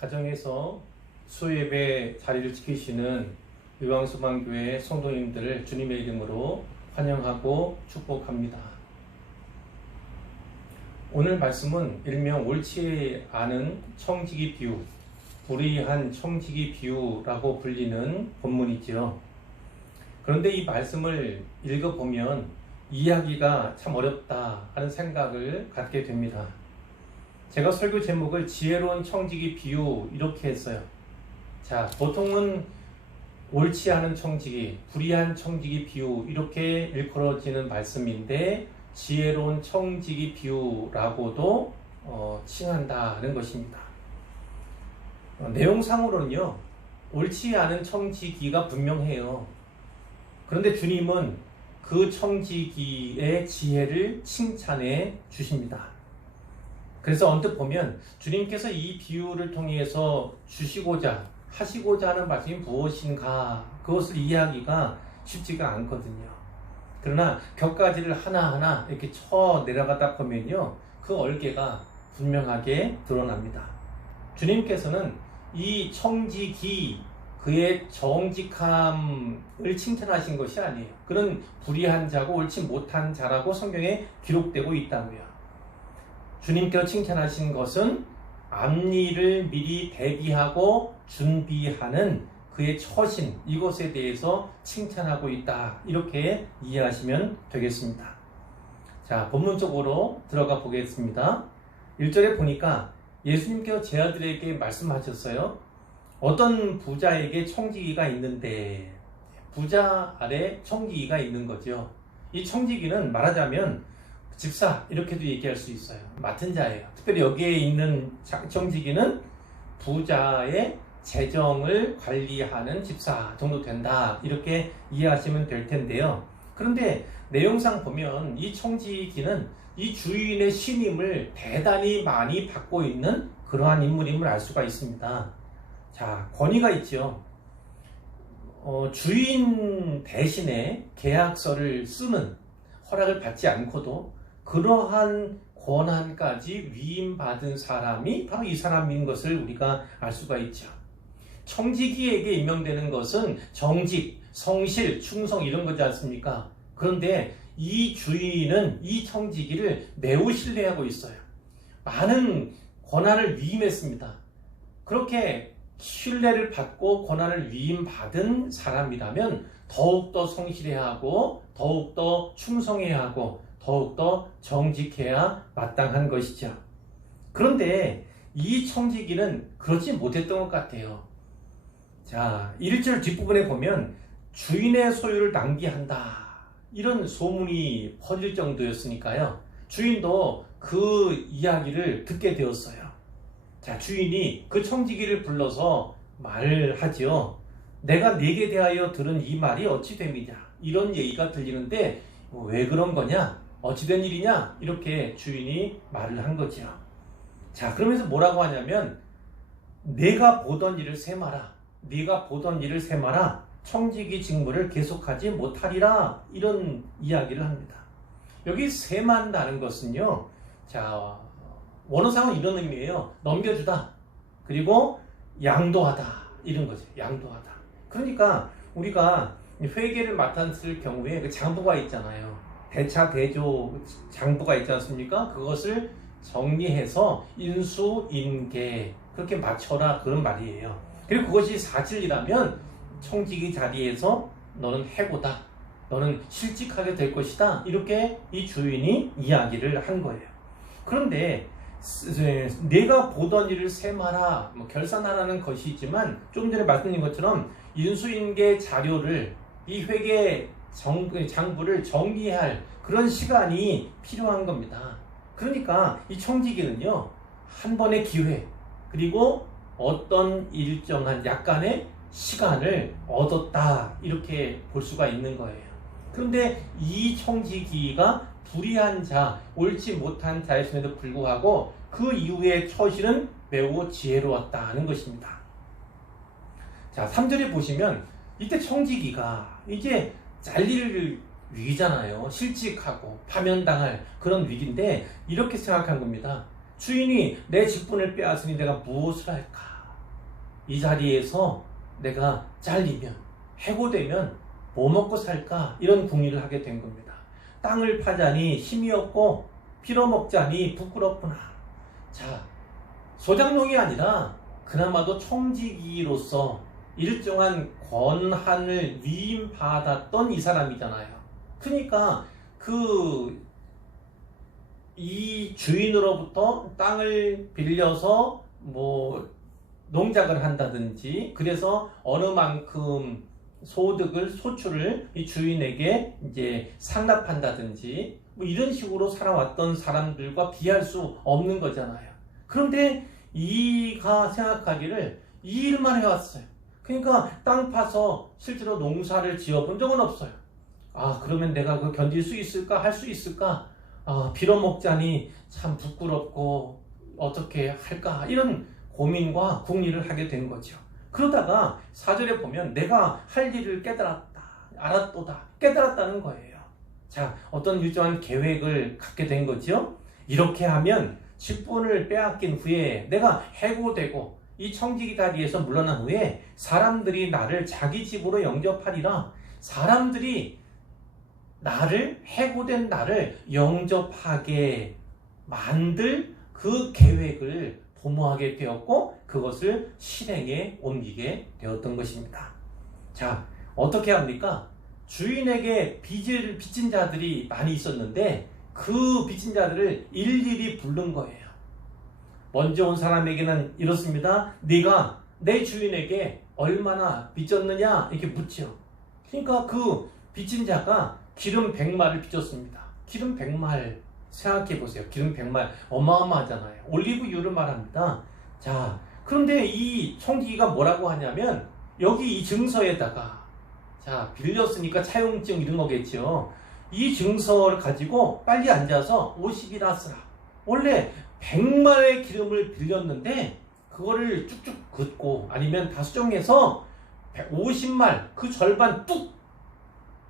가정에서 수요예배 자리를 지키시는 의왕소망교회 성도님들을 주님의 이름으로 환영하고 축복합니다. 오늘 말씀은 일명 옳지 않은 청지기 비유, 불의한 청지기 비유라고 불리는 본문이죠. 그런데 이 말씀을 읽어보면 이해하기가 참 어렵다 하는 생각을 갖게 됩니다. 제가 설교 제목을 지혜로운 청지기 비유 이렇게 했어요. 자, 보통은 옳지 않은 청지기, 불의한 청지기 비유 이렇게 일컬어지는 말씀인데 지혜로운 청지기 비유라고도 칭한다는 것입니다. 내용상으로는요, 옳지 않은 청지기가 분명해요. 그런데 주님은 그 청지기의 지혜를 칭찬해 주십니다. 그래서 언뜻 보면 주님께서 이 비유를 통해서 하시고자 하는 말씀이 무엇인가 그것을 이해하기가 쉽지가 않거든요. 그러나 격가지를 하나하나 이렇게 쳐 내려가다 보면요, 그 얼개가 분명하게 드러납니다. 주님께서는 이 청지기, 그의 정직함을 칭찬하신 것이 아니에요. 그는 불의한 자고 옳지 못한 자라고 성경에 기록되고 있다고요. 주님께서 칭찬하신 것은 앞일을 미리 대비하고 준비하는 그의 처신, 이것에 대해서 칭찬하고 있다, 이렇게 이해하시면 되겠습니다. 자, 본문적으로 들어가 보겠습니다. 1절에 보니까 예수님께서 제 아들에게 말씀하셨어요. 어떤 부자에게 청지기가 있는데, 부자 아래 청지기가 있는 거죠. 이 청지기는 말하자면 집사 이렇게도 얘기할 수 있어요. 맡은 자예요. 특별히 여기에 있는 청지기는 부자의 재정을 관리하는 집사 정도 된다, 이렇게 이해하시면 될 텐데요. 그런데 내용상 보면 이 청지기는 이 주인의 신임을 대단히 많이 받고 있는 그러한 인물임을 알 수가 있습니다. 자, 권위가 있죠. 주인 대신에 계약서를 쓰는 허락을 받지 않고도 그러한 권한까지 위임받은 사람이 바로 이 사람인 것을 우리가 알 수가 있죠. 청지기에게 임명되는 것은 정직, 성실, 충성 이런 거지 않습니까? 그런데 이 주인은 이 청지기를 매우 신뢰하고 있어요. 많은 권한을 위임했습니다. 그렇게 신뢰를 받고 권한을 위임받은 사람이라면 더욱더 성실해야 하고 더욱더 충성해야 하고 더욱더 정직해야 마땅한 것이죠. 그런데 이 청지기는 그렇지 못했던 것 같아요. 자, 1절 뒷부분에 보면 주인의 소유를 낭비한다, 이런 소문이 퍼질 정도였으니까요, 주인도 그 이야기를 듣게 되었어요. 자, 주인이 그 청지기를 불러서 말을 하지요. 내가 네게 대하여 들은 이 말이 어찌 됨이냐, 이런 얘기가 들리는데 왜 그런 거냐, 어찌 된 일이냐, 이렇게 주인이 말을 한 거죠. 자, 그러면서 뭐라고 하냐면 내가 보던 일을 세마라, 네가 보던 일을 세마라, 청지기 직무를 계속하지 못하리라, 이런 이야기를 합니다. 여기 세만다는 것은요, 자, 원어상은 이런 의미예요. 넘겨주다, 그리고 양도하다, 이런 거죠. 양도하다. 그러니까 우리가 회계를 맡았을 경우에 그 장부가 있잖아요. 대차 대조 장부가 있지 않습니까? 그것을 정리해서 인수인계 그렇게 맞춰라, 그런 말이에요. 그리고 그것이 사실이라면 청지기 자리에서 너는 해고다, 너는 실직하게 될 것이다, 이렇게 이 주인이 이야기를 한 거예요. 그런데 내가 보던 일을 세마라, 결산하라는 것이지만 조금 전에 말씀드린 것처럼 인수인계 자료를, 이 회계 장부를 정리할 그런 시간이 필요한 겁니다. 그러니까 이 청지기는요, 한 번의 기회, 그리고 어떤 일정한 약간의 시간을 얻었다, 이렇게 볼 수가 있는 거예요. 그런데 이 청지기가 불의한 자, 옳지 못한 자였음에도 불구하고 그 이후의 처신은 매우 지혜로웠다는 것입니다. 자, 3절에 보시면 이때 청지기가 이제 잘릴 위기잖아요. 실직하고 파면당할 그런 위기인데 이렇게 생각한 겁니다. 주인이 내 직분을 빼앗으니 내가 무엇을 할까? 이 자리에서 내가 잘리면, 해고되면 뭐 먹고 살까? 이런 궁리를 하게 된 겁니다. 땅을 파자니 힘이 없고 빌어먹자니 부끄럽구나. 자, 소장농이 아니라 그나마도 청지기로서 일정한 권한을 위임받았던 이 사람이잖아요. 그러니까 이 주인으로부터 땅을 빌려서 뭐 농작을 한다든지, 그래서 어느 만큼 소출을 이 주인에게 이제 상납한다든지, 뭐 이런 식으로 살아왔던 사람들과 비할 수 없는 거잖아요. 그런데 이가 생각하기를 이 일만 해왔어요. 그러니까 땅 파서 실제로 농사를 지어본 적은 없어요. 아, 그러면 내가 그거 견딜 수 있을까? 할 수 있을까? 아, 빌어먹자니 참 부끄럽고 어떻게 할까? 이런 고민과 궁리를 하게 된 거죠. 그러다가 4절에 보면 내가 할 일을 깨달았다, 알았도다, 깨달았다는 거예요. 자, 어떤 일정한 계획을 갖게 된 거죠. 이렇게 하면 직분을 빼앗긴 후에 내가 해고되고 이 청지기 다리에서 물러난 후에 사람들이 나를 자기 집으로 영접하리라. 사람들이 해고된 나를 영접하게 만들 그 계획을 도모하게 되었고, 그것을 실행에 옮기게 되었던 것입니다. 자, 어떻게 합니까? 주인에게 빚진 자들이 많이 있었는데 그 빚진 자들을 일일이 부른 거예요. 먼저 온 사람에게는 이렇습니다. 네가 내 주인에게 얼마나 빚졌느냐? 이렇게 묻죠. 그러니까 그 빚진 자가 기름 100마를 빚졌습니다. 기름 100말 생각해 보세요. 기름 100말 어마어마하잖아요. 올리브유를 말합니다. 자, 그런데 이 청지기가 뭐라고 하냐면, 여기 이 증서에다가, 자, 빌렸으니까 차용증 이런 거겠죠. 이 증서를 가지고 빨리 앉아서 50이나 쓰라. 원래 100마의 기름을 빌렸는데 그거를 쭉쭉 긋고 아니면 다 수정해서 50말, 그 절반 뚝,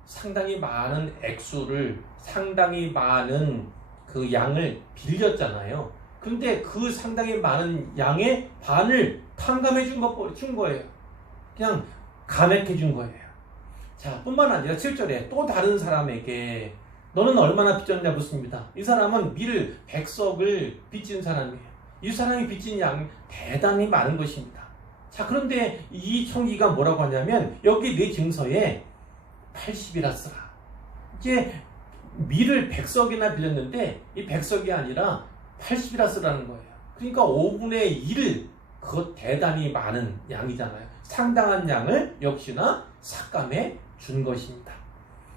상당히 많은 액수를, 상당히 많은 그 양을 빌렸잖아요. 그런데 그 상당히 많은 양의 반을 탕감해 준 거예요. 그냥 감액해 준 거예요. 자, 뿐만 아니라 7절에 또 다른 사람에게 너는 얼마나 빚졌냐 묻습니다. 이 사람은 밀 100석을 빚진 사람이에요. 이 사람이 빚진 양 대단히 많은 것입니다. 자, 그런데 이 청지기가 뭐라고 하냐면, 여기 내 증서에 80이라 쓰라. 이제 밀을 100석이나 빌렸는데 이 100석이 아니라 80이라 쓰라는 거예요. 그러니까 5분의 1, 그것 대단히 많은 양이잖아요. 상당한 양을 역시나 삭감해 준 것입니다.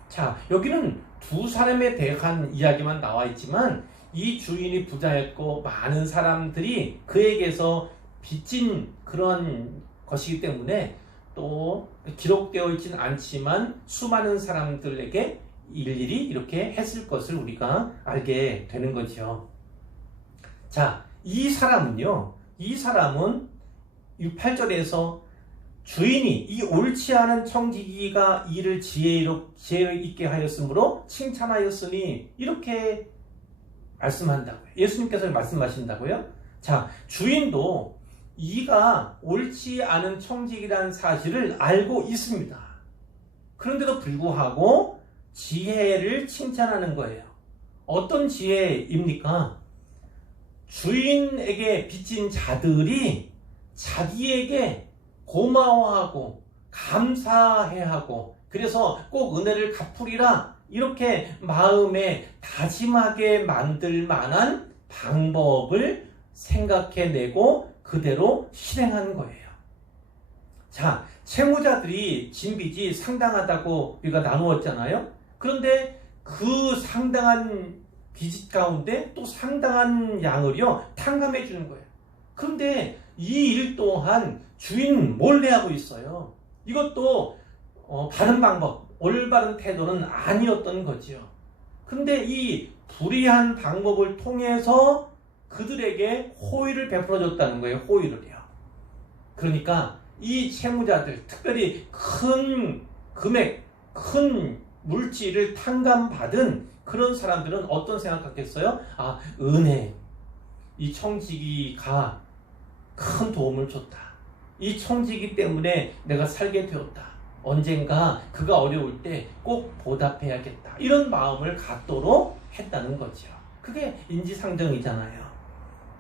자, 여기는 두 사람에 대한 이야기만 나와 있지만 이 주인이 부자였고 많은 사람들이 그에게서 빚진 그런 것이기 때문에 또 기록되어 있지는 않지만 수많은 사람들에게 일일이 이렇게 했을 것을 우리가 알게 되는 거죠. 자, 이 사람은 8절에서 주인이 이 옳지 않은 청지기가 이를 지혜 있게 하였으므로 칭찬하였으니, 이렇게 말씀한다고요. 예수님께서 말씀하신다고요. 자, 주인도 이가 옳지 않은 청지기라는 사실을 알고 있습니다. 그런데도 불구하고 지혜를 칭찬하는 거예요. 어떤 지혜입니까? 주인에게 빚진 자들이 자기에게 고마워하고 감사해하고, 그래서 꼭 은혜를 갚으리라, 이렇게 마음에 다짐하게 만들 만한 방법을 생각해내고 그대로 실행한 거예요. 자, 채무자들이 진 빚이 상당하다고 우리가 나누었잖아요. 그런데 그 상당한 빚 가운데 또 상당한 양을요 탕감해 주는 거예요. 그런데 이 일 또한 주인 몰래 하고 있어요. 이것도 바른 방법, 올바른 태도는 아니었던 거죠. 그런데 이 불의한 방법을 통해서 그들에게 호의를 베풀어줬다는 거예요. 호의를요. 그러니까 이 채무자들, 특별히 큰 금액, 큰 물질을 탕감받은 그런 사람들은 어떤 생각했겠어요? 아, 은혜, 이 청지기가 큰 도움을 줬다. 이 청지기 때문에 내가 살게 되었다. 언젠가 그가 어려울 때 꼭 보답해야겠다. 이런 마음을 갖도록 했다는 거죠. 그게 인지상정이잖아요.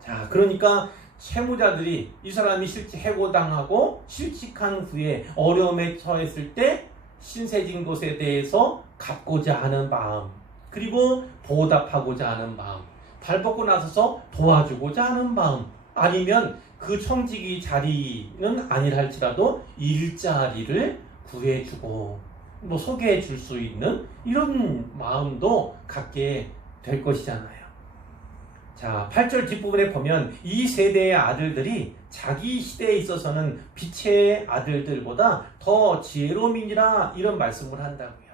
자, 그러니까 채무자들이 이 사람이 실제 해고당하고 실직한 후에 어려움에 처했을 때 신세진 것에 대해서 갚고자 하는 마음, 그리고 보답하고자 하는 마음, 발벗고 나서서 도와주고자 하는 마음, 아니면 그 청지기 자리는 아니랄지라도 일자리를 구해주고 소개해 줄 수 있는 이런 마음도 갖게 될 것이잖아요. 자, 8절 뒷부분에 보면 이 세대의 아들들이 자기 시대에 있어서는 빛의 아들들보다 더 지혜로움이니라 이런 말씀을 한다고요.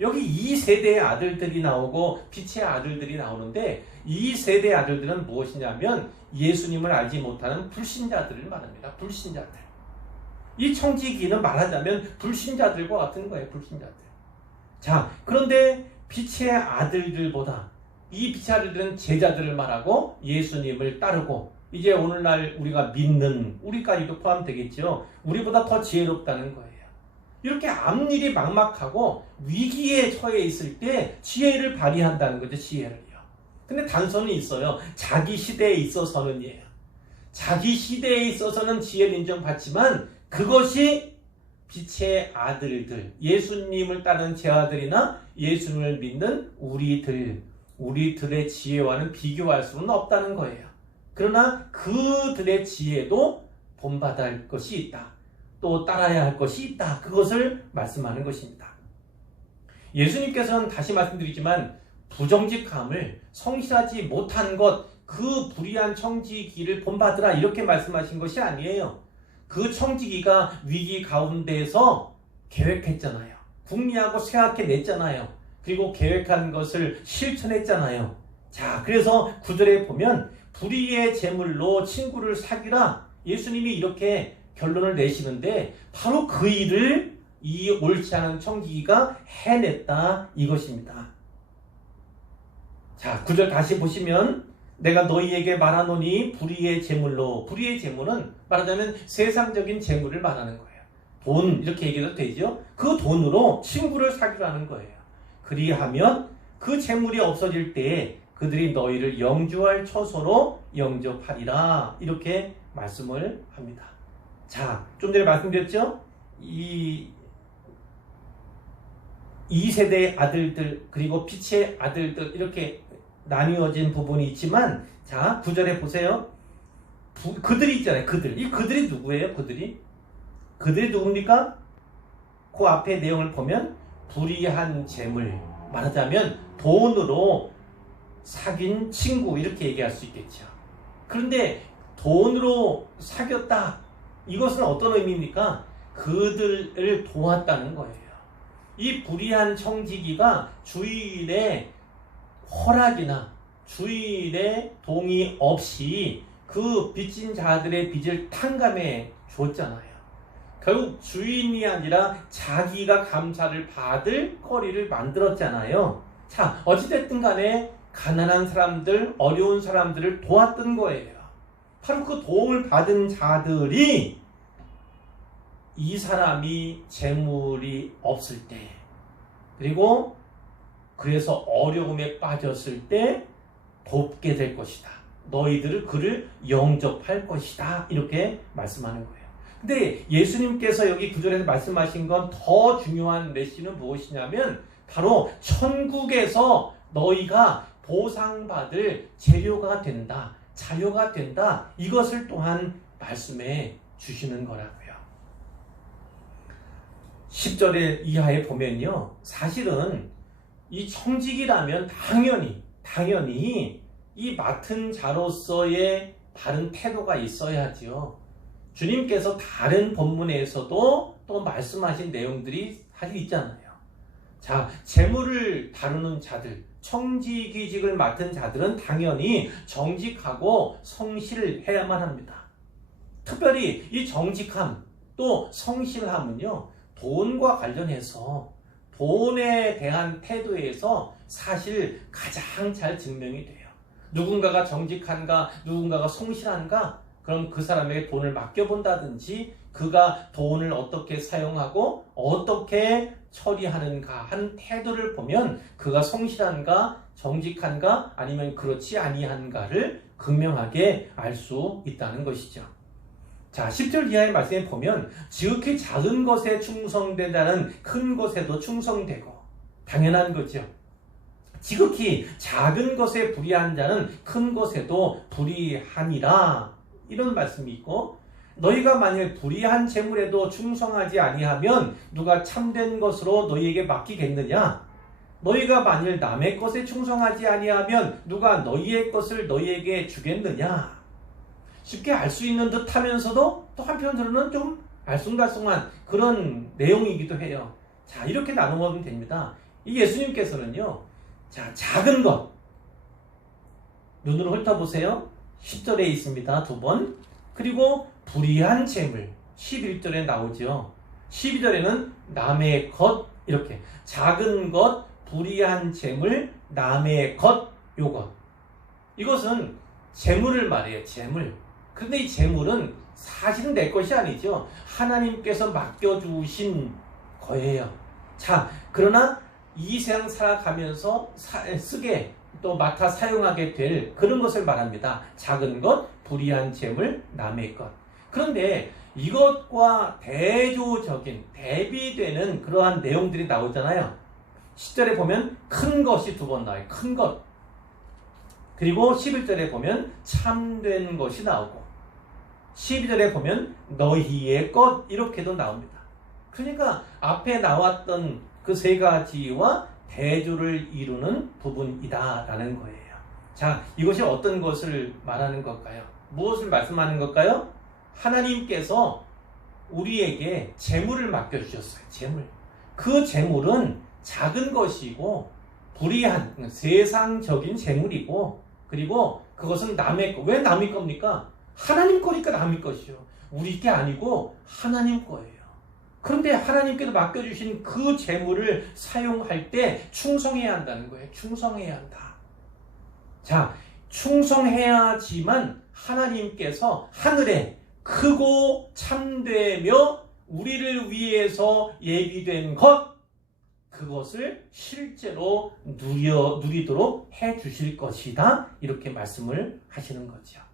여기 이 세대의 아들들이 나오고 빛의 아들들이 나오는데 이 세대의 아들들은 무엇이냐면 예수님을 알지 못하는 불신자들을 말합니다. 불신자들. 이 청지기는 말하자면 불신자들과 같은 거예요. 불신자들. 자, 그런데 빛의 아들들보다 이 빛의 아들들은 제자들을 말하고 예수님을 따르고 이제 오늘날 우리가 믿는 우리까지도 포함되겠죠. 우리보다 더 지혜롭다는 거예요. 이렇게 앞일이 막막하고 위기에 처해 있을 때 지혜를 발휘한다는 거죠. 지혜를요. 근데 단서는 있어요. 자기 시대에 있어서는이에요. 자기 시대에 있어서는 지혜를 인정받지만 그것이 빛의 아들들, 예수님을 따르는 제 아들이나 예수님을 믿는 우리들의 지혜와는 비교할 수는 없다는 거예요. 그러나 그들의 지혜도 본받아야 할 것이 있다. 또 따라야 할 것이 있다. 그것을 말씀하는 것입니다. 예수님께서는 다시 말씀드리지만 부정직함을 성실하지 못한 것, 그 불의한 청지기를 본받으라 이렇게 말씀하신 것이 아니에요. 그 청지기가 위기 가운데에서 계획했잖아요. 궁리하고 생각해냈잖아요. 그리고 계획한 것을 실천했잖아요. 자, 그래서 9절에 보면 불의의 제물로 친구를 사귀라. 예수님이 이렇게 결론을 내시는데 바로 그 일을 이 옳지 않은 청지기가 해냈다 이것입니다. 자, 9절 다시 보시면 내가 너희에게 말하노니 불의의 제물로, 불의의 제물은 말하자면 세상적인 제물을 말하는 거예요. 돈 이렇게 얘기해도 되죠. 그 돈으로 친구를 사귀라는 거예요. 그리하면 그 재물이 없어질 때에 그들이 너희를 영주할 처소로 영접하리라 이렇게 말씀을 합니다. 자, 좀 전에 말씀드렸죠? 이 세대의 아들들 그리고 빛의 아들들 이렇게 나뉘어진 부분이 있지만 자, 9절에 보세요. 그들이 있잖아요. 이 그들이 누구예요? 그들이 누굽니까? 그 앞에 내용을 보면 불의한 재물, 말하자면 돈으로 사귄 친구 이렇게 얘기할 수 있겠죠. 그런데 돈으로 사귀었다. 이것은 어떤 의미입니까? 그들을 도왔다는 거예요. 이 불의한 청지기가 주일에 허락이나 주일에 동의 없이 그 빚진 자들의 빚을 탕감해 줬잖아요. 결국 주인이 아니라 자기가 감사를 받을 거리를 만들었잖아요. 자, 어찌됐든 간에 가난한 사람들, 어려운 사람들을 도왔던 거예요. 바로 그 도움을 받은 자들이 이 사람이 재물이 없을 때, 그리고 그래서 어려움에 빠졌을 때 돕게 될 것이다. 너희들을 그를 영접할 것이다. 이렇게 말씀하는 거예요. 근데 예수님께서 여기 9절에서 말씀하신 건 더 중요한 메시지는 무엇이냐면 바로 천국에서 너희가 보상받을 재료가 된다. 자료가 된다. 이것을 또한 말씀해 주시는 거라고요. 10절 이하에 보면요. 사실은 이 청직이라면 당연히 이 맡은 자로서의 바른 태도가 있어야죠. 주님께서 다른 본문에서도 또 말씀하신 내용들이 사실 있잖아요. 자, 재물을 다루는 자들, 청지기직을 맡은 자들은 당연히 정직하고 성실해야만 합니다. 특별히 이 정직함 또 성실함은요, 돈과 관련해서 돈에 대한 태도에서 사실 가장 잘 증명이 돼요. 누군가가 정직한가, 누군가가 성실한가, 그럼 그 사람에게 돈을 맡겨본다든지 그가 돈을 어떻게 사용하고 어떻게 처리하는가 하는 태도를 보면 그가 성실한가 정직한가 아니면 그렇지 아니한가를 극명하게 알 수 있다는 것이죠. 자, 10절 이하의 말씀에 보면 지극히 작은 것에 충성된다는 큰 것에도 충성되고 당연한 거죠. 지극히 작은 것에 불의한 자는 큰 것에도 불의하니라 이런 말씀이 있고 너희가 만일 불의한 재물에도 충성하지 아니하면 누가 참된 것으로 너희에게 맡기겠느냐? 너희가 만일 남의 것에 충성하지 아니하면 누가 너희의 것을 너희에게 주겠느냐? 쉽게 알 수 있는 듯 하면서도 또 한편으로는 좀 알쏭달쏭한 그런 내용이기도 해요. 자, 이렇게 나누면 됩니다. 이 예수님께서는요, 자, 작은 것 눈으로 훑어보세요. 10절에 있습니다. 2번. 그리고 불의한 재물 11절에 나오죠. 12절에는 남의 것 이렇게 작은 것, 불의한 재물, 남의 것 요것 이것은 재물을 말해요. 재물. 그런데 이 재물은 사실은 내 것이 아니죠. 하나님께서 맡겨주신 거예요. 자, 그러나 이 세상 살아가면서 쓰게 또 맡아 사용하게 될 그런 것을 말합니다. 작은 것, 불의한 재물, 남의 것. 그런데 이것과 대조적인 대비되는 그러한 내용들이 나오잖아요. 10절에 보면 큰 것이 2번 나와요. 큰 것. 그리고 11절에 보면 참된 것이 나오고 12절에 보면 너희의 것 이렇게도 나옵니다. 그러니까 앞에 나왔던 그 세 가지와 대조를 이루는 부분이다라는 거예요. 자, 이것이 어떤 것을 말하는 걸까요? 무엇을 말씀하는 걸까요? 하나님께서 우리에게 재물을 맡겨주셨어요. 재물. 그 재물은 작은 것이고 불의한 세상적인 재물이고 그리고 그것은 남의 거. 왜 남의 겁니까? 하나님 거니까 남의 것이요. 우리 게 아니고 하나님 거예요. 그런데 하나님께서 맡겨주신 그 재물을 사용할 때 충성해야 한다는 거예요. 충성해야 한다. 자, 충성해야지만 하나님께서 하늘에 크고 참되며 우리를 위해서 예비된 것 그것을 실제로 누리도록 해 주실 것이다. 이렇게 말씀을 하시는 거죠.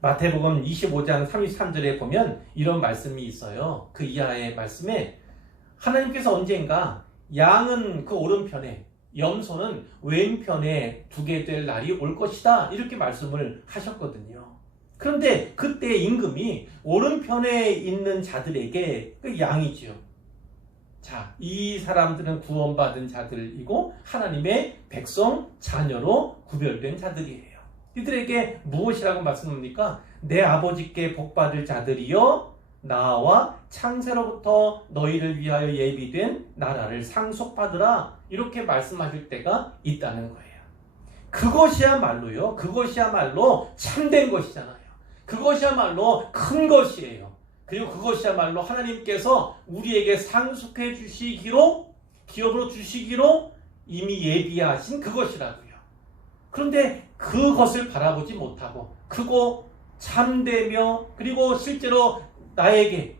마태복음 25장 33절에 보면 이런 말씀이 있어요. 그 이하의 말씀에 하나님께서 언젠가 양은 그 오른편에 염소는 왼편에 두게 될 날이 올 것이다. 이렇게 말씀을 하셨거든요. 그런데 그때 임금이 오른편에 있는 자들에게 그 양이죠. 자, 이 사람들은 구원받은 자들이고 하나님의 백성, 자녀로 구별된 자들이에요. 이들에게 무엇이라고 말씀합니까? 내 아버지께 복받을 자들이여 나와 창세로부터 너희를 위하여 예비된 나라를 상속받으라 이렇게 말씀하실 때가 있다는 거예요. 그것이야말로요. 그것이야말로 참된 것이잖아요. 그것이야말로 큰 것이에요. 그리고 그것이야말로 하나님께서 우리에게 상속해 주시기로 기업으로 주시기로 이미 예비하신 그것이라고요. 그런데 그것을 바라보지 못하고 크고 참되며 그리고 실제로 나에게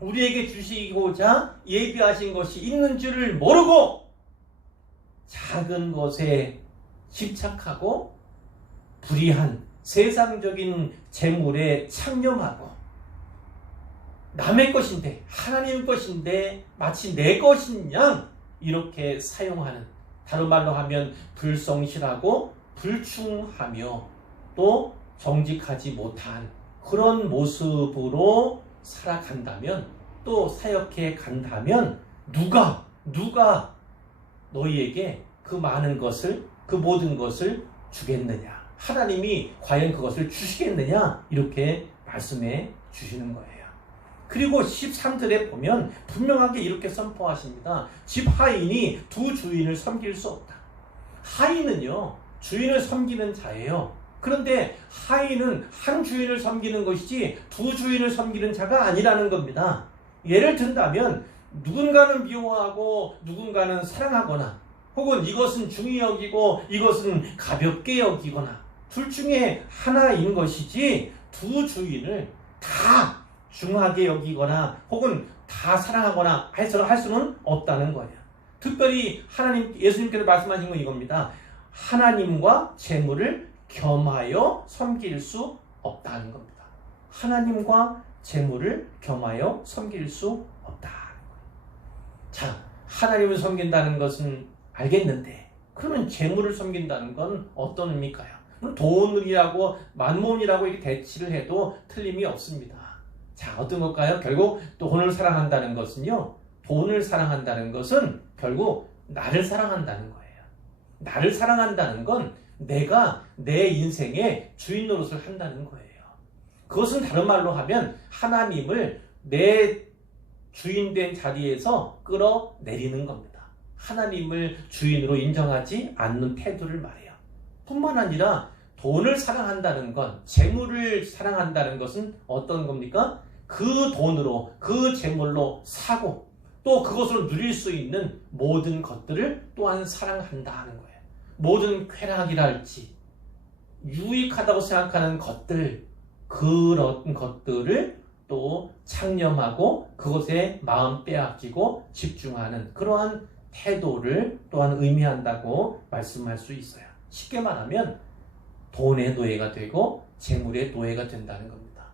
우리에게 주시고자 예비하신 것이 있는 줄을 모르고 작은 것에 집착하고 불의한 세상적인 재물에 창념하고 남의 것인데 하나님 것인데 마치 내 것인 양 이렇게 사용하는 다른 말로 하면 불성실하고 불충하며 또 정직하지 못한 그런 모습으로 살아간다면 또 사역해 간다면 누가 너희에게 그 많은 것을 그 모든 것을 주겠느냐 하나님이 과연 그것을 주시겠느냐 이렇게 말씀해 주시는 거예요. 그리고 13절에 보면 분명하게 이렇게 선포하십니다. 집 하인이 두 주인을 섬길 수 없다. 하인은요 주인을 섬기는 자예요. 그런데 하인은 한 주인을 섬기는 것이지 두 주인을 섬기는 자가 아니라는 겁니다. 예를 든다면 누군가는 미워하고 누군가는 사랑하거나 혹은 이것은 중히 여기고 이것은 가볍게 여기거나 둘 중에 하나인 것이지 두 주인을 다 중하게 여기거나 혹은 다 사랑하거나 해서 할 수는 없다는 거예요. 특별히 예수님께서 말씀하신 건 이겁니다. 하나님과 재물을 겸하여 섬길 수 없다는 겁니다. 하나님과 재물을 겸하여 섬길 수 없다. 자, 하나님을 섬긴다는 것은 알겠는데 그러면 재물을 섬긴다는 건 어떤 의미일까요? 돈이라고 만몬이라고 이렇게 대치를 해도 틀림이 없습니다. 자, 어떤 걸까요? 결국 돈을 사랑한다는 것은요. 돈을 사랑한다는 것은 결국 나를 사랑한다는 거예요. 나를 사랑한다는 건 내가 내 인생의 주인 노릇을 한다는 거예요. 그것은 다른 말로 하면 하나님을 내 주인된 자리에서 끌어내리는 겁니다. 하나님을 주인으로 인정하지 않는 태도를 말해요. 뿐만 아니라 돈을 사랑한다는 건, 재물을 사랑한다는 것은 어떤 겁니까? 그 돈으로, 그 재물로 사고 또 그것으로 누릴 수 있는 모든 것들을 또한 사랑한다는 거예요. 모든 쾌락이랄지 유익하다고 생각하는 것들, 그런 것들을 또 창념하고 그것에 마음 빼앗기고 집중하는 그러한 태도를 또한 의미한다고 말씀할 수 있어요. 쉽게 말하면 돈의 노예가 되고 재물의 노예가 된다는 겁니다.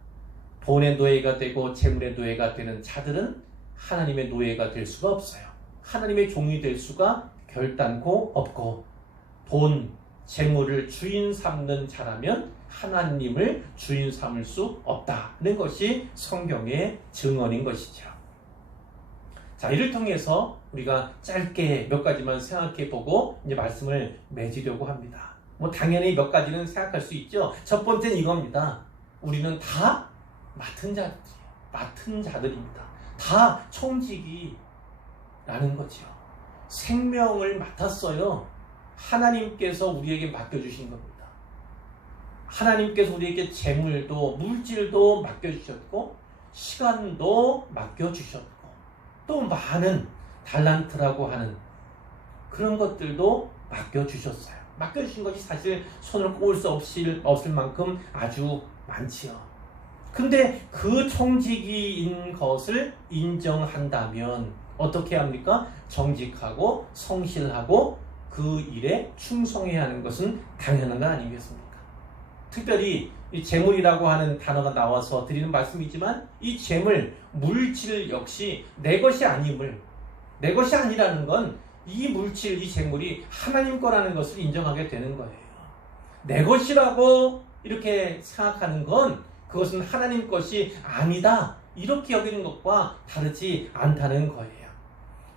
돈의 노예가 되고 재물의 노예가 되는 자들은 하나님의 노예가 될 수가 없어요. 하나님의 종이 될 수가 결단코 없고, 돈, 재물을 주인 삼는 자라면 하나님을 주인 삼을 수 없다는 것이 성경의 증언인 것이죠. 자, 이를 통해서 우리가 짧게 몇 가지만 생각해 보고 이제 말씀을 맺으려고 합니다. 당연히 몇 가지는 생각할 수 있죠. 첫 번째는 이겁니다. 우리는 다 맡은 자들입니다. 다 청지기라는 거죠. 생명을 맡았어요. 하나님께서 우리에게 맡겨주신 겁니다. 하나님께서 우리에게 재물도 물질도 맡겨주셨고 시간도 맡겨주셨고 또 많은 달란트라고 하는 그런 것들도 맡겨주셨어요. 맡겨주신 것이 사실 손을 꼽을 수 없을 만큼 아주 많지요. 근데 그 청지기인 것을 인정한다면 어떻게 합니까? 정직하고 성실하고 그 일에 충성해야 하는 것은 당연한 거 아니겠습니까? 특별히 이 재물이라고 하는 단어가 나와서 드리는 말씀이지만 이 재물, 물질 역시 내 것이 아님을, 내 것이 아니라는 건 이 물질, 이 재물이 하나님 거라는 것을 인정하게 되는 거예요. 내 것이라고 이렇게 생각하는 건 그것은 하나님 것이 아니다, 이렇게 여기는 것과 다르지 않다는 거예요.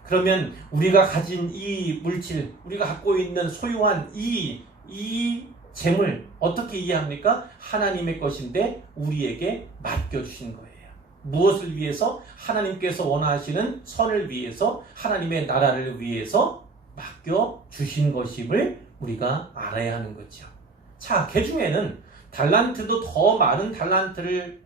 그러면 우리가 가진 이 물질, 우리가 갖고 있는 소유한 이 재물 어떻게 이해합니까? 하나님의 것인데 우리에게 맡겨주신 거예요. 무엇을 위해서? 하나님께서 원하시는 선을 위해서, 하나님의 나라를 위해서 맡겨주신 것임을 우리가 알아야 하는 거죠. 자, 그 중에는 달란트도 더 많은 달란트를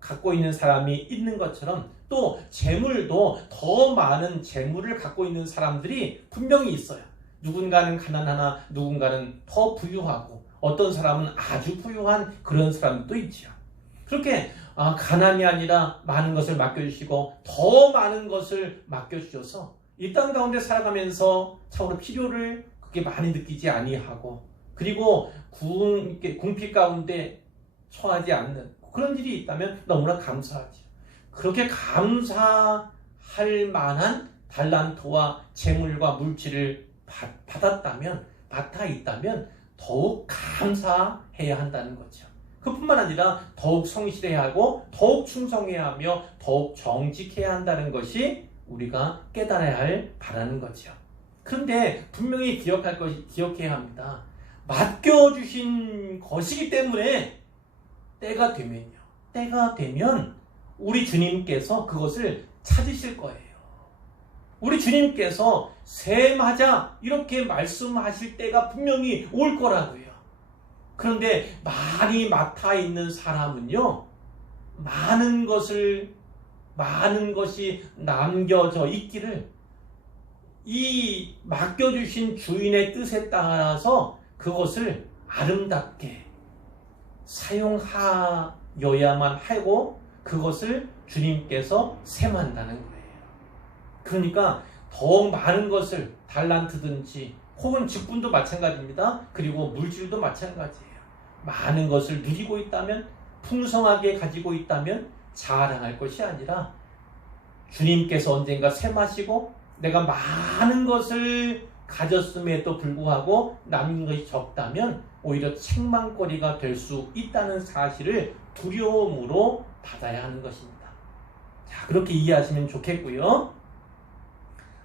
갖고 있는 사람이 있는 것처럼 또 재물도 더 많은 재물을 갖고 있는 사람들이 분명히 있어요. 누군가는 가난하나 누군가는 더 부유하고 어떤 사람은 아주 부유한 그런 사람도 있죠. 그렇게 가난이 아니라 많은 것을 맡겨주시고 더 많은 것을 맡겨주셔서 이 땅 가운데 살아가면서 참으로 필요를 그렇게 많이 느끼지 아니하고 그리고 궁핍 가운데 처하지 않는 그런 일이 있다면 너무나 감사하죠. 그렇게 감사할 만한 달란트와 재물과 물질을 받아 있다면 더욱 감사해야 한다는 거죠. 그뿐만 아니라 더욱 성실해야 하고 더욱 충성해야 하며 더욱 정직해야 한다는 것이 우리가 깨달아야 바라는 거죠. 그런데 분명히 기억해야 합니다. 맡겨주신 것이기 때문에 때가 되면 우리 주님께서 그것을 찾으실 거예요. 우리 주님께서 셈하자 이렇게 말씀하실 때가 분명히 올 거라고요. 그런데 많이 맡아 있는 사람은요, 많은 것이 남겨져 있기를 이 맡겨주신 주인의 뜻에 따라서 그것을 아름답게 사용하여야만 하고 그것을 주님께서 셈한다는 거예요. 그러니까 더 많은 것을 달란트든지 혹은 직분도 마찬가지입니다. 그리고 물질도 마찬가지예요. 많은 것을 누리고 있다면, 풍성하게 가지고 있다면 자랑할 것이 아니라 주님께서 언젠가 셈하시고 내가 많은 것을 가졌음에도 불구하고 남은 것이 적다면 오히려 책망거리가 될 수 있다는 사실을 두려움으로 받아야 하는 것입니다. 자, 그렇게 이해하시면 좋겠고요.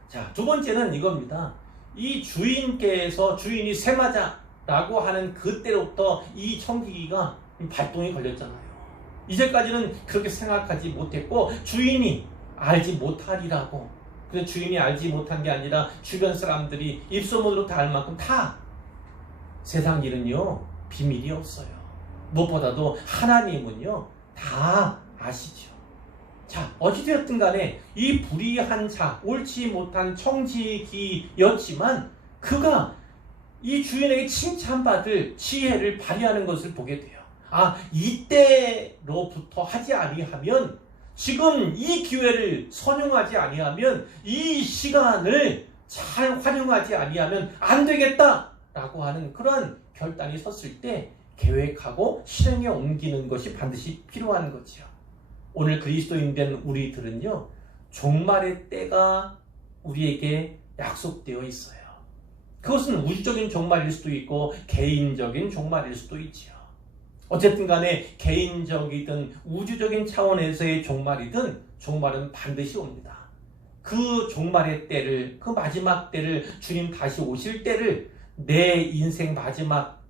자, 두 번째는 이겁니다. 이 주인이 셈하자라고 하는 그때로부터 이 청지기가 발동이 걸렸잖아요. 이제까지는 그렇게 생각하지 못했고 주인이 알지 못하리라고. 근데 주인이 알지 못한 게 아니라 주변 사람들이 입소문으로 다 알 만큼 다 세상 일은요 비밀이 없어요. 무엇보다도 하나님은요 다 아시죠. 자, 어찌되었든 간에 이 불의한 자, 옳지 못한 청지기였지만 그가 이 주인에게 칭찬받을 지혜를 발휘하는 것을 보게 돼요. 아, 이때로부터 하지 아니하면, 지금 이 기회를 선용하지 아니하면, 이 시간을 잘 활용하지 아니하면 안 되겠다라고 하는 그런 결단이 섰을 때 계획하고 실행에 옮기는 것이 반드시 필요한 거죠. 오늘 그리스도인 된 우리들은요, 종말의 때가 우리에게 약속되어 있어요. 그것은 우주적인 종말일 수도 있고 개인적인 종말일 수도 있지요. 어쨌든 간에 개인적이든 우주적인 차원에서의 종말이든 종말은 반드시 옵니다. 그 종말의 때를, 그 마지막 때를, 주님 다시 오실 때를, 내 인생 마지막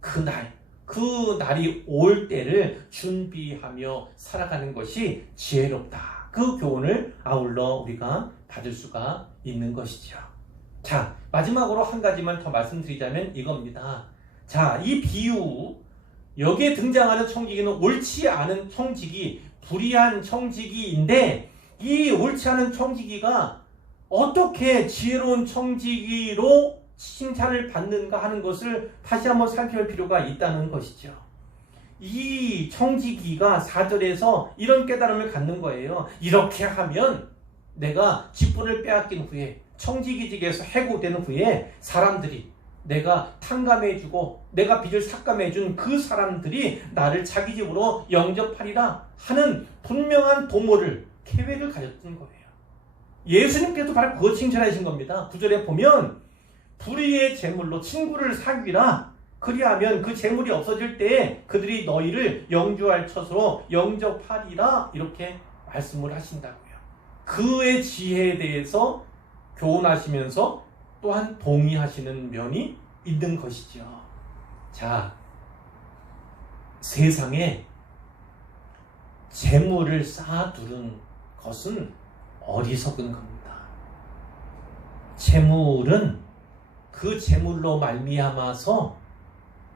그 날이 올 때를 준비하며 살아가는 것이 지혜롭다. 그 교훈을 아울러 우리가 받을 수가 있는 것이죠. 자, 마지막으로 한 가지만 더 말씀드리자면 이겁니다. 자, 이 비유, 여기에 등장하는 청지기는 옳지 않은 청지기, 불의한 청지기인데, 이 옳지 않은 청지기가 어떻게 지혜로운 청지기로 칭찬을 받는가 하는 것을 다시 한번 살펴볼 필요가 있다는 것이죠. 이 청지기가 4절에서 이런 깨달음을 갖는 거예요. 이렇게 하면 내가 직분을 빼앗긴 후에, 청지기직에서 해고된 후에 사람들이, 내가 탕감해주고 내가 빚을 삭감해준 그 사람들이 나를 자기 집으로 영접하리라 하는 분명한 도모를, 계획을 가졌던 거예요. 예수님께도 바로 그거 칭찬하신 겁니다. 9절에 보면 불의의 재물로 친구를 사귀라. 그리하면 그 재물이 없어질 때에 그들이 너희를 영주할 처소로 영접하리라. 이렇게 말씀을 하신다고요. 그의 지혜에 대해서 교훈하시면서 또한 동의하시는 면이 있는 것이죠. 자, 세상에 재물을 쌓아두는 것은 어리석은 겁니다. 재물은 그 재물로 말미암아서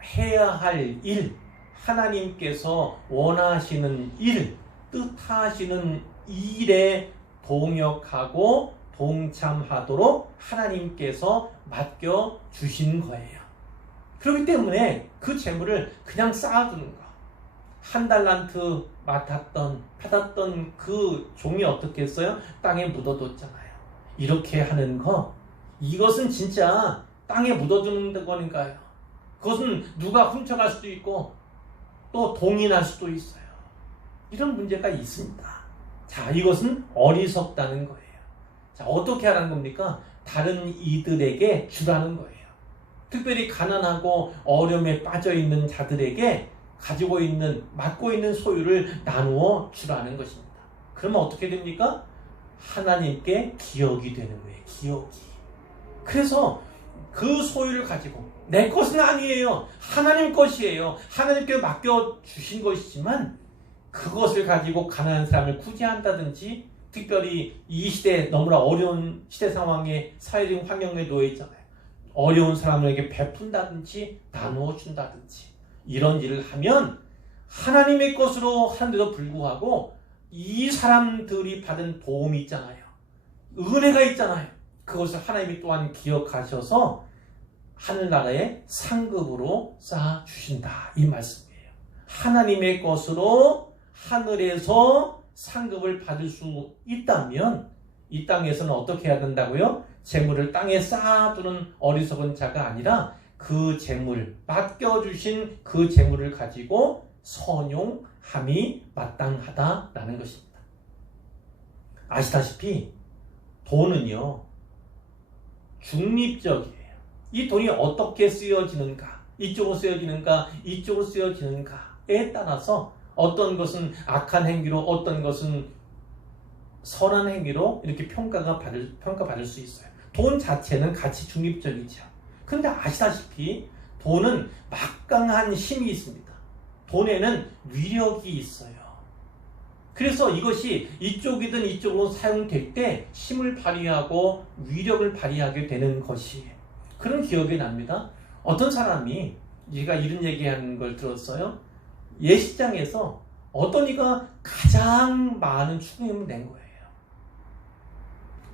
해야 할 일, 하나님께서 원하시는 일, 뜻하시는 일에 동역하고 동참하도록 하나님께서 맡겨주신 거예요. 그렇기 때문에 그 재물을 그냥 쌓아두는 거, 한 달란트 받았던 그 종이 어떻게 했어요? 땅에 묻어뒀잖아요. 이렇게 하는 거, 이것은 진짜 땅에 묻어두는 거니까요. 그것은 누가 훔쳐갈 수도 있고 또 동인할 수도 있어요. 이런 문제가 있습니다. 자, 이것은 어리석다는 거예요. 자, 어떻게 하라는 겁니까? 다른 이들에게 주라는 거예요. 특별히 가난하고 어려움에 빠져 있는 자들에게 가지고 있는, 맡고 있는 소유를 나누어 주라는 것입니다. 그러면 어떻게 됩니까? 하나님께 기억이 되는 거예요. 기억이. 그래서 그 소유를 가지고, 내 것은 아니에요, 하나님 것이에요, 하나님께 맡겨주신 것이지만 그것을 가지고 가난한 사람을 구제한다든지, 특별히 이 시대에 너무나 어려운 시대 상황에, 사회적인 환경에 놓여 있잖아요. 어려운 사람에게 베푼다든지 나누어 준다든지 이런 일을 하면 하나님의 것으로 하는데도 불구하고 이 사람들이 받은 도움이 있잖아요. 은혜가 있잖아요. 그것을 하나님이 또한 기억하셔서 하늘나라의 상급으로 쌓아 주신다 이 말씀이에요. 하나님의 것으로 하늘에서 상급을 받을 수 있다면 이 땅에서는 어떻게 해야 된다고요? 재물을 땅에 쌓아두는 어리석은 자가 아니라 그 재물, 맡겨주신 그 재물을 가지고 선용함이 마땅하다라는 것입니다. 아시다시피 돈은요 중립적이에요. 이 돈이 어떻게 쓰여지는가, 이쪽으로 쓰여지는가, 이쪽으로 쓰여지는가에 따라서 어떤 것은 악한 행위로, 어떤 것은 선한 행위로 이렇게 평가받을 수 있어요. 돈 자체는 가치 중립적이죠. 그런데 아시다시피 돈은 막강한 힘이 있습니다. 돈에는 위력이 있어요. 그래서 이것이 이쪽이든 이쪽으로 사용될 때 힘을 발휘하고 위력을 발휘하게 되는 것이 그런 기억이 납니다. 어떤 사람이 제가 이런 얘기하는 걸 들었어요. 예식장에서 어떤 이가 가장 많은 축의금을 낸 거예요.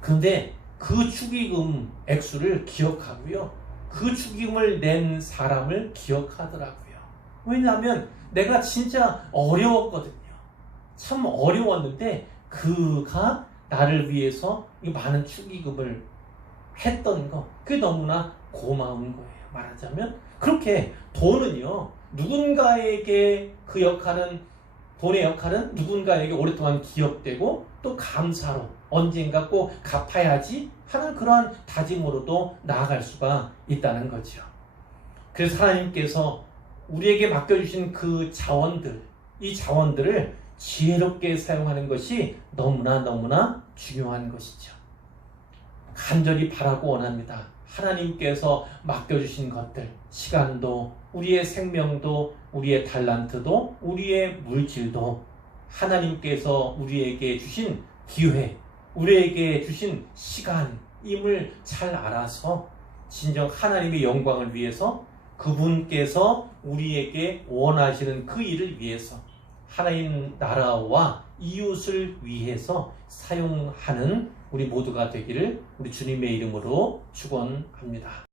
그런데 그 축의금 액수를 기억하고요. 그 축의금을 낸 사람을 기억하더라고요. 왜냐하면 내가 진짜 어려웠거든요. 참 어려웠는데 그가 나를 위해서 많은 축의금을 했던 거 그게 너무나 고마운 거예요. 말하자면 그렇게 돈은요 누군가에게 그 역할은 돈의 역할은 누군가에게 오랫동안 기억되고 또 감사로 언젠가 꼭 갚아야지 하는 그러한 다짐으로도 나아갈 수가 있다는 거죠. 그래서 하나님께서 우리에게 맡겨주신 그 자원들, 이 자원들을 지혜롭게 사용하는 것이 너무나 중요한 것이죠. 간절히 바라고 원합니다. 하나님께서 맡겨주신 것들, 시간도, 우리의 생명도, 우리의 달란트도, 우리의 물질도 하나님께서 우리에게 주신 기회, 우리에게 주신 시간임을 잘 알아서 진정 하나님의 영광을 위해서 그분께서 우리에게 원하시는 그 일을 위해서 하나님 나라와 이웃을 위해서 사용하는 우리 모두가 되기를 우리 주님의 이름으로 축원합니다.